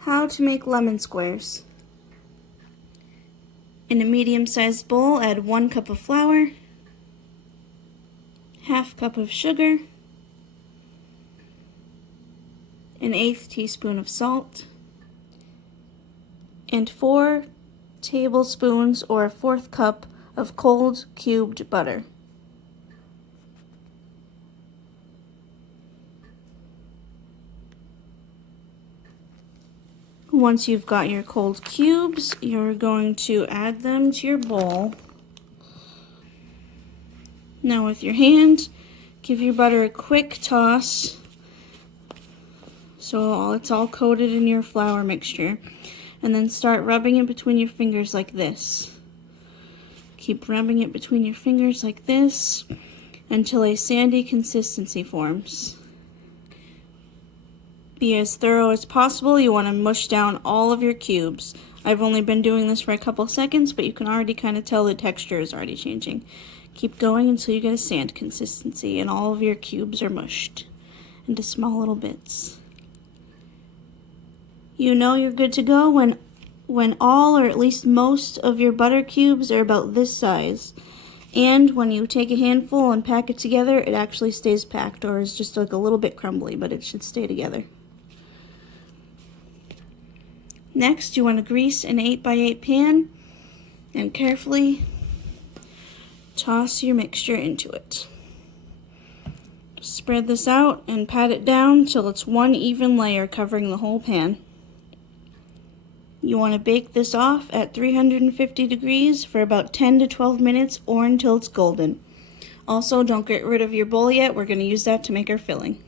How to make lemon squares. In a medium-sized bowl, add 1 cup of flour, ½ cup of sugar, 1/8 teaspoon of salt, and 4 tablespoons or 1/4 cup of cold cubed butter. Once you've got your cold cubes, you're going to add them to your bowl. Now with your hand, give your butter a quick toss so it's all coated in your flour mixture, and then start rubbing it between your fingers like this. Keep rubbing it between your fingers like this until a sandy consistency forms. Be as thorough as possible. You want to mush down all of your cubes. I've only been doing this for a couple seconds, but you can already kind of tell the texture is already changing. Keep going until you get a sand consistency and all of your cubes are mushed into small little bits. You know you're good to go when all or at least most of your butter cubes are about this size. And when you take a handful and pack it together, it actually stays packed, or is just like a little bit crumbly, but it should stay together. Next, you want to grease an 8x8 pan and carefully toss your mixture into it. Spread this out and pat it down till it's one even layer covering the whole pan. You want to bake this off at 350 degrees for about 10 to 12 minutes or until it's golden. Also, don't get rid of your bowl yet. We're going to use that to make our filling.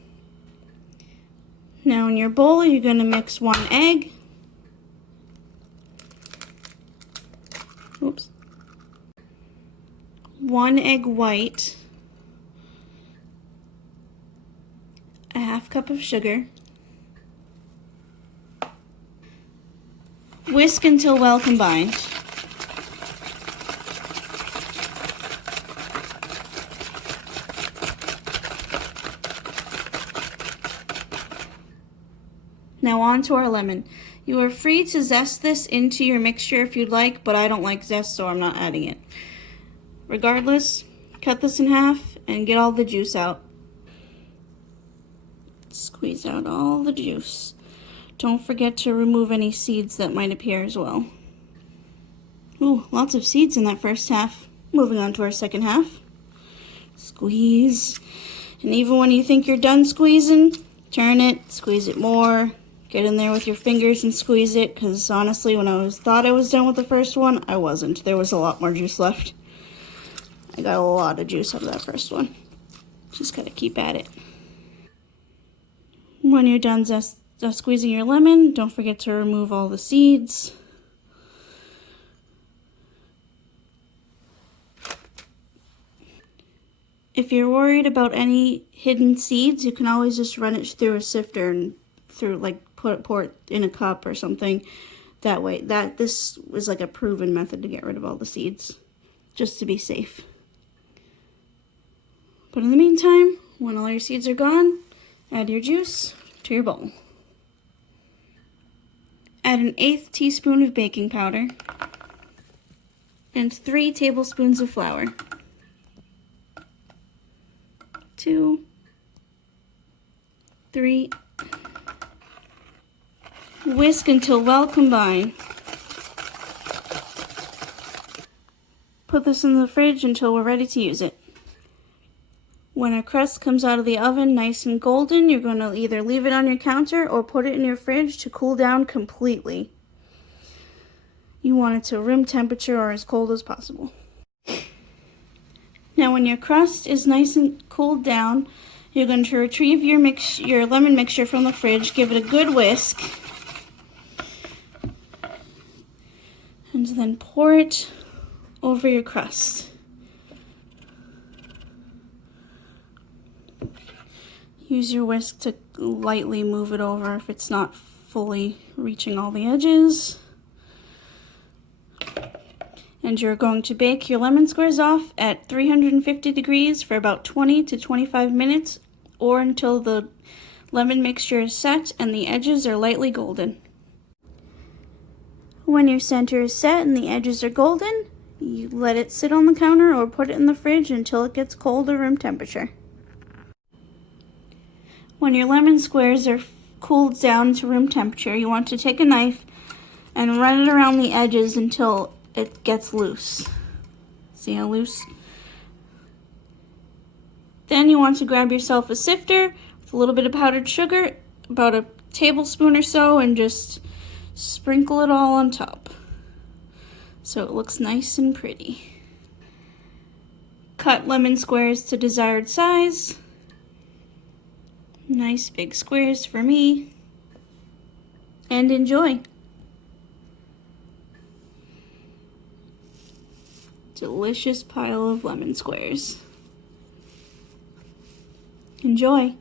Now in your bowl, you're going to mix 1 egg, 1 egg white, a ½ cup of sugar. Whisk until well combined. Now on to our lemon. You are free to zest this into your mixture if you'd like, but I don't like zest, so I'm not adding it. Regardless, cut this in half and get all the juice out. Squeeze out all the juice. Don't forget to remove any seeds that might appear as well. Ooh, lots of seeds in that first half. Moving on to our second half. Squeeze. And even when you think you're done squeezing, turn it, squeeze it more. Get in there with your fingers and squeeze it, because honestly, when I thought I was done with the first one, I wasn't. There was a lot more juice left. I got a lot of juice out of that first one. Just gotta keep at it. When you're done squeezing your lemon, don't forget to remove all the seeds. If you're worried about any hidden seeds, you can always just run it through a sifter and pour it in a cup or something. That way, this was like a proven method to get rid of all the seeds, just to be safe. But in the meantime, when all your seeds are gone, add your juice to your bowl. Add 1/8 teaspoon of baking powder and 3 tablespoons of flour. 2, 3. Whisk until well combined. Put this in the fridge until we're ready to use it. When our crust comes out of the oven nice and golden, you're going to either leave it on your counter or put it in your fridge to cool down completely. You want it to room temperature or as cold as possible. Now when your crust is nice and cooled down, you're going to retrieve your lemon mixture from the fridge, give it a good whisk, and then pour it over your crust. Use your whisk to lightly move it over if it's not fully reaching all the edges. And you're going to bake your lemon squares off at 350 degrees for about 20 to 25 minutes, or until the lemon mixture is set and the edges are lightly golden. When your center is set and the edges are golden, you let it sit on the counter or put it in the fridge until it gets cold or room temperature. When your lemon squares are cooled down to room temperature, you want to take a knife and run it around the edges until it gets loose. See how loose? Then you want to grab yourself a sifter with a little bit of powdered sugar, about a tablespoon or so, and just sprinkle it all on top so it looks nice and pretty. Cut lemon squares to desired size. Nice big squares for me. And enjoy. Delicious pile of lemon squares. Enjoy.